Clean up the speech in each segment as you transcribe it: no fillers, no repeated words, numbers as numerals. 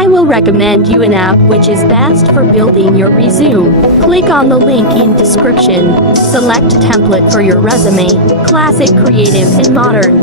I will recommend you an app which is best for building your resume. Click on the link in description. Select template for your resume, classic, creative, and modern.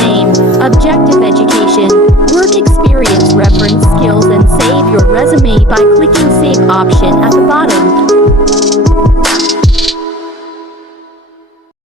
Name, objective education, work experience, reference skills, and save your resume by clicking Save option at the bottom.